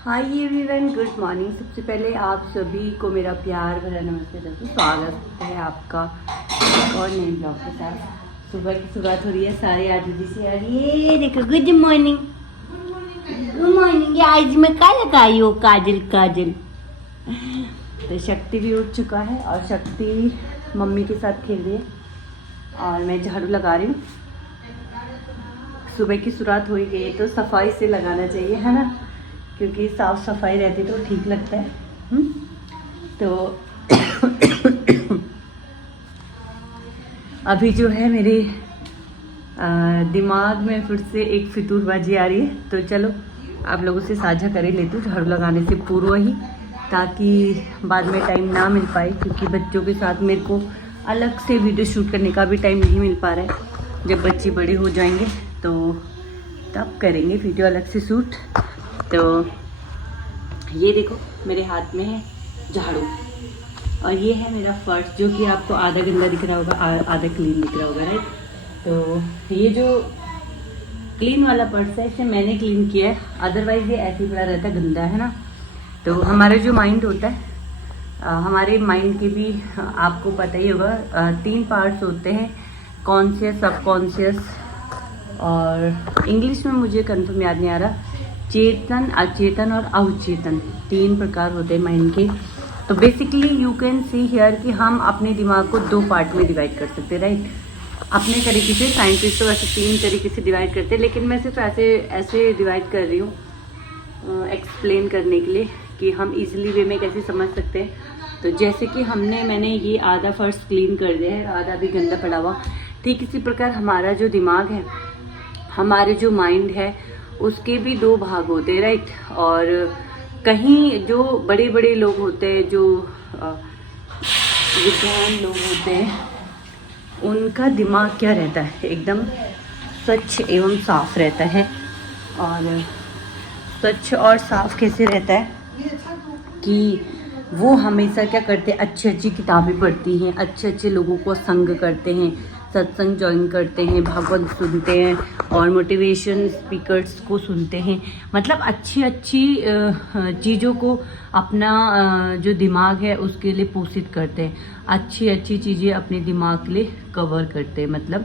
Hi everyone, good morning. सबसे पहले आप सभी को मेरा प्यार भरा नमस्ते दोस्तों। स्वागत है आपका और नए ब्लॉग के साथ। सुबह की शुरुआत हो रही है 8:30 से और ये देखो गुड मॉर्निंग। Good morning. ये आज मैं क्या लगाई हो? काजल। तो शक्ति भी उठ चुका है और शक्ति मम्मी के साथ खेल रही है और मैं झाड़ू लगा रही हूँ। सुबह की शुरुआत हो ही गई है तो सफाई से लगाना चाहिए, है ना, क्योंकि साफ सफाई रहती तो ठीक लगता है। तो अभी जो है मेरे दिमाग में फिर से एक फितूरबाजी आ रही है, तो चलो आप लोगों से साझा कर लेती हूँ झाड़ू लगाने से पूर्व ही, ताकि बाद में टाइम ना मिल पाए, क्योंकि बच्चों के साथ मेरे को अलग से वीडियो शूट करने का भी टाइम नहीं मिल पा रहा है। जब बच्चे बड़े हो जाएंगे तो तब करेंगे वीडियो अलग से शूट। तो ये देखो मेरे हाथ में है झाड़ू और ये है मेरा फर्श, जो कि आपको आधा गंदा दिख रहा होगा, आधा क्लीन दिख रहा होगा, राइट। तो ये जो क्लीन वाला पर्स है इसे मैंने क्लीन किया है, अदरवाइज ये ऐसे ही पड़ा रहता है, गंदा है ना। तो हमारा जो माइंड होता है, हमारे माइंड के भी आपको पता ही होगा 3 पार्ट्स होते हैं, कॉन्शियस, सबकॉन्शियस और इंग्लिश में मुझे कंफर्म याद नहीं आ रहा, चेतन, अचेतन और अवचेतन, 3 प्रकार होते हैं माइंड के। तो basically you can see here कि हम अपने दिमाग को 2 पार्ट में डिवाइड कर सकते हैं, राइट। अपने तरीके से साइंटिस्ट तो वैसे 3 तरीके से डिवाइड करते हैं, लेकिन मैं सिर्फ ऐसे डिवाइड कर रही हूँ एक्सप्लेन करने के लिए कि हम इजीली वे में कैसे समझ सकते हैं। तो जैसे कि मैंने ये आधा फर्श क्लीन कर दिया है, आधा भी गंदा पड़ा हुआ, ठीक इसी प्रकार हमारा जो दिमाग है, हमारे जो माइंड है, उसके भी 2 भाग होते हैं, राइट। और कहीं जो बड़े बड़े लोग होते हैं, जो विद्वान लोग होते हैं, उनका दिमाग क्या रहता है, एकदम स्वच्छ एवं साफ रहता है। और स्वच्छ और साफ कैसे रहता है कि वो हमेशा क्या करते हैं, अच्छी अच्छी किताबें पढ़ती हैं, अच्छे अच्छे लोगों को संग करते हैं, सत्संग ज्वाइन करते हैं, भागवत सुनते हैं और मोटिवेशन स्पीकर्स को सुनते हैं। मतलब अच्छी अच्छी चीज़ों को अपना जो दिमाग है उसके लिए पोषित करते हैं, अच्छी अच्छी चीज़ें अपने दिमाग के लिए कवर करते हैं। मतलब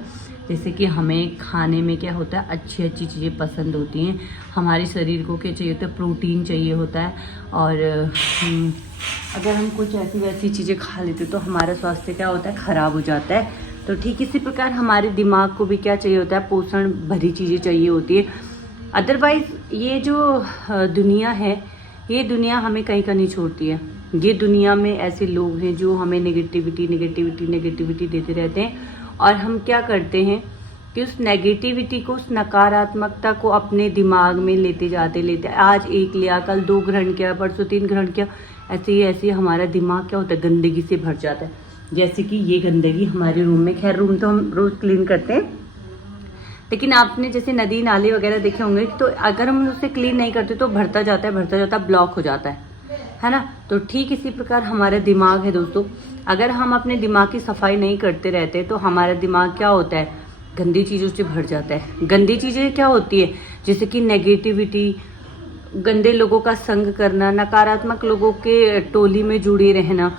जैसे कि हमें खाने में क्या होता है, अच्छी अच्छी चीज़ें पसंद होती हैं, हमारे शरीर को क्या चाहिए होता है, प्रोटीन चाहिए होता है। और अगर हम कुछ ऐसी वैसी चीज़ें खा लेते तो हमारा स्वास्थ्य क्या होता है, ख़राब हो जाता है। तो ठीक इसी प्रकार हमारे दिमाग को भी क्या चाहिए होता है, पोषण भरी चीज़ें चाहिए होती है। अदरवाइज़ ये जो दुनिया है, ये दुनिया हमें कहीं का नहीं छोड़ती है। ये दुनिया में ऐसे लोग हैं जो हमें नेगेटिविटी देते रहते हैं, और हम क्या करते हैं कि उस नेगेटिविटी को, उस नकारात्मकता को अपने दिमाग में लेते जाते आज 1 लिया, कल 2 ग्रहण किया, परसों 3 ग्रहण किया, ऐसे ही हमारा दिमाग क्या होता है, गंदगी से भर जाता है। जैसे कि ये गंदगी हमारे रूम में, खैर रूम तो हम रोज़ क्लीन करते हैं, लेकिन आपने जैसे नदी नाले वगैरह देखे होंगे, तो अगर हम उसे क्लीन नहीं करते तो भरता जाता, ब्लॉक हो जाता है ना। तो ठीक इसी प्रकार हमारा दिमाग है दोस्तों। अगर हम अपने दिमाग की सफाई नहीं करते रहते तो हमारा दिमाग क्या होता है, गंदी चीज़ों से भर जाता है। गंदी चीज़ें क्या होती है, जैसे कि नेगेटिविटी, गंदे लोगों का संग करना, नकारात्मक लोगों के टोली में जुड़े रहना,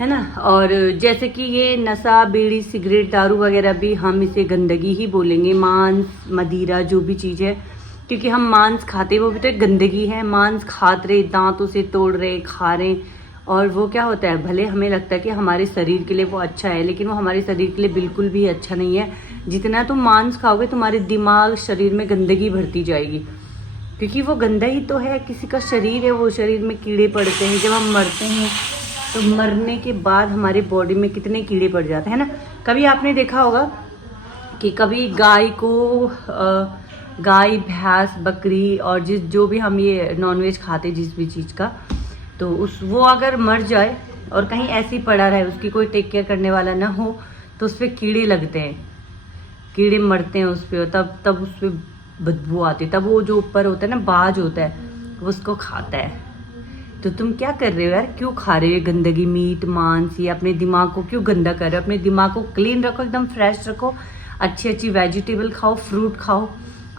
है ना। और जैसे कि ये नशा, बीड़ी, सिगरेट, दारू वगैरह भी हम इसे गंदगी ही बोलेंगे। मांस, मदिरा, जो भी चीज़ है, क्योंकि हम मांस खाते, वो भी तो एक गंदगी है। मांस खाते रहे, दांतों से तोड़ रहे, खा रहे, और वो क्या होता है, भले हमें लगता है कि हमारे शरीर के लिए वो अच्छा है, लेकिन वो हमारे शरीर के लिए बिल्कुल भी अच्छा नहीं है। जितना तुम मांस खाओगे, तुम्हारे दिमाग, शरीर में गंदगी भरती जाएगी, क्योंकि वो गंदा ही तो है। किसी का शरीर है, वो शरीर में कीड़े पड़ते हैं। जब हम मरते हैं तो मरने के बाद हमारे बॉडी में कितने कीड़े पड़ जाते हैं ना। कभी आपने देखा होगा कि कभी गाय, भैंस, बकरी और जो भी हम ये नॉनवेज खाते, जिस भी चीज़ का, तो वो अगर मर जाए और कहीं ऐसे ही पड़ा रहे, उसकी कोई टेक केयर करने वाला ना हो, तो उस पर कीड़े लगते हैं, कीड़े मरते हैं उस पर, तब उस पर बदबू आती है। तब वो जो ऊपर होता है ना, बाज होता है, वो उसको खाता है। तो तुम क्या कर रहे हो यार, क्यों खा रहे हो गंदगी, मीट, मांस? ये अपने दिमाग को क्यों गंदा कर रहे हो? अपने दिमाग को क्लीन रखो, एकदम फ्रेश रखो, अच्छी अच्छी वेजिटेबल खाओ, फ्रूट खाओ,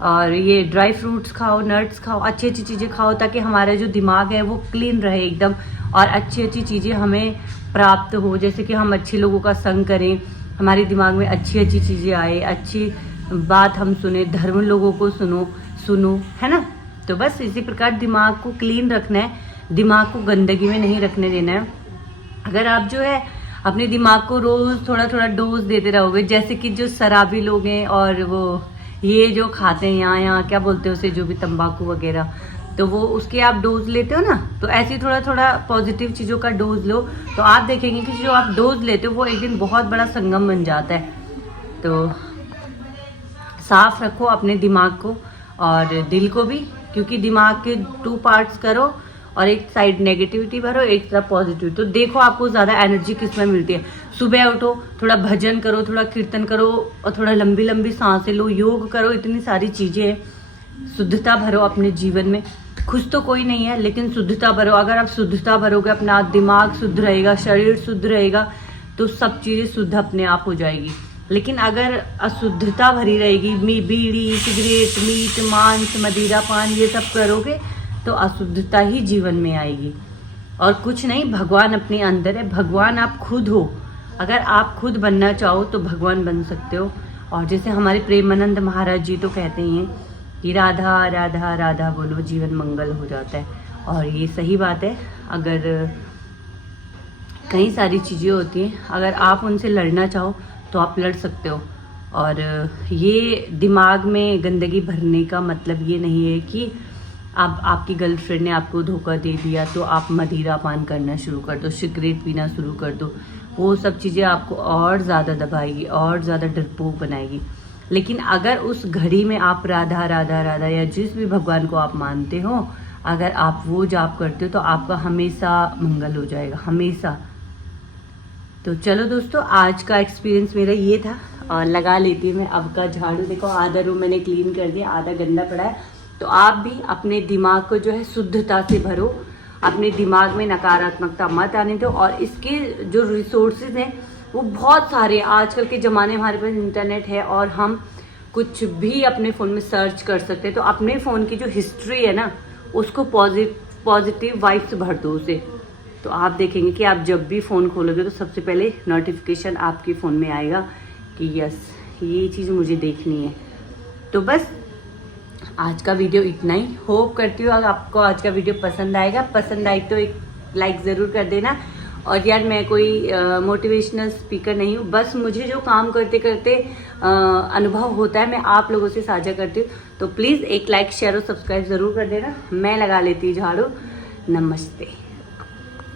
और ये ड्राई फ्रूट्स खाओ, नट्स खाओ, अच्छी अच्छी चीज़ें खाओ, ताकि हमारा जो दिमाग है वो क्लीन रहे एकदम, और अच्छी अच्छी चीज़ें हमें प्राप्त हो। जैसे कि हम अच्छे लोगों का संग करें, हमारे दिमाग में अच्छी अच्छी चीज़ें आए, अच्छी बात हम सुने, धर्म लोगों को सुनो, है ना। तो बस इसी प्रकार दिमाग को क्लीन रखना है, दिमाग को गंदगी में नहीं रखने देना है। अगर आप जो है अपने दिमाग को रोज थोड़ा थोड़ा डोज देते रहोगे, जैसे कि जो शराबी लोग हैं और वो ये जो खाते हैं यहाँ क्या बोलते हैं उसे, जो भी तंबाकू वगैरह, तो वो उसके आप डोज लेते हो ना, तो ऐसे ही थोड़ा थोड़ा पॉजिटिव चीज़ों का डोज लो, तो आप देखेंगे कि जो आप डोज लेते हो वो एक दिन बहुत बड़ा संगम बन जाता है। तो साफ रखो अपने दिमाग को और दिल को भी, क्योंकि दिमाग के 2 पार्ट्स करो, और एक साइड नेगेटिविटी भरो, एक तरफ पॉजिटिव। तो देखो आपको ज़्यादा एनर्जी किस में मिलती है। सुबह उठो, थोड़ा भजन करो, थोड़ा कीर्तन करो, और थोड़ा लंबी लंबी सांसें लो, योग करो, इतनी सारी चीज़ें हैं। शुद्धता भरो अपने जीवन में। खुश तो कोई नहीं है, लेकिन शुद्धता भरो। अगर आप शुद्धता भरोगे, अपना दिमाग शुद्ध रहेगा, शरीर शुद्ध रहेगा, तो सब चीज़ें शुद्ध अपने आप हो जाएगी। लेकिन अगर अशुद्धता भरी रहेगी, बीड़ी, सिगरेट, मीट, मांस, मदिरा पान, ये सब करोगे, तो अशुद्धता ही जीवन में आएगी। और कुछ नहीं, भगवान अपने अंदर है, भगवान आप खुद हो। अगर आप खुद बनना चाहो तो भगवान बन सकते हो। और जैसे हमारे प्रेमानंद महाराज जी तो कहते हैं कि राधा राधा राधा बोलो, जीवन मंगल हो जाता है। और ये सही बात है। अगर कई सारी चीज़ें होती हैं, अगर आप उनसे लड़ना चाहो तो आप लड़ सकते हो। और ये दिमाग में गंदगी भरने का मतलब ये नहीं है कि अब आपकी गर्लफ्रेंड ने आपको धोखा दे दिया तो आप मदिरा पान करना शुरू कर दो, सिगरेट पीना शुरू कर दो। वो सब चीज़ें आपको और ज़्यादा दबाएगी, और ज़्यादा डरपोक बनाएगी। लेकिन अगर उस घड़ी में आप राधा राधा राधा या जिस भी भगवान को आप मानते हो, अगर आप वो जाप करते हो, तो आपका हमेशा मंगल हो जाएगा, हमेशा। तो चलो दोस्तों, आज का एक्सपीरियंस मेरा ये था। और लगा लेती हूँ मैं अब का झाड़ू। देखो आधा रूम मैंने क्लीन कर दिया, आधा गंदा पड़ा है। तो आप भी अपने दिमाग को जो है शुद्धता से भरो, अपने दिमाग में नकारात्मकता मत आने दो। और इसके जो रिसोर्सेज हैं वो बहुत सारे, आजकल के ज़माने में हमारे पास इंटरनेट है और हम कुछ भी अपने फ़ोन में सर्च कर सकते हैं। तो अपने फ़ोन की जो हिस्ट्री है ना, उसको पॉजिटिव वाइब्स भर दो उसे। तो आप देखेंगे कि आप जब भी फ़ोन खोलोगे तो सबसे पहले नोटिफिकेशन आपके फ़ोन में आएगा कि यस, ये चीज़ मुझे देखनी है। तो बस आज का वीडियो इतना ही। होप करती हूँ अगर आपको आज का वीडियो पसंद आएगा। पसंद आई तो एक लाइक ज़रूर कर देना। और यार, मैं कोई मोटिवेशनल स्पीकर नहीं हूँ, बस मुझे जो काम करते करते अनुभव होता है मैं आप लोगों से साझा करती हूँ। तो प्लीज़ एक लाइक, शेयर और सब्सक्राइब ज़रूर कर देना। मैं लगा लेती हूँ झाड़ू। नमस्ते।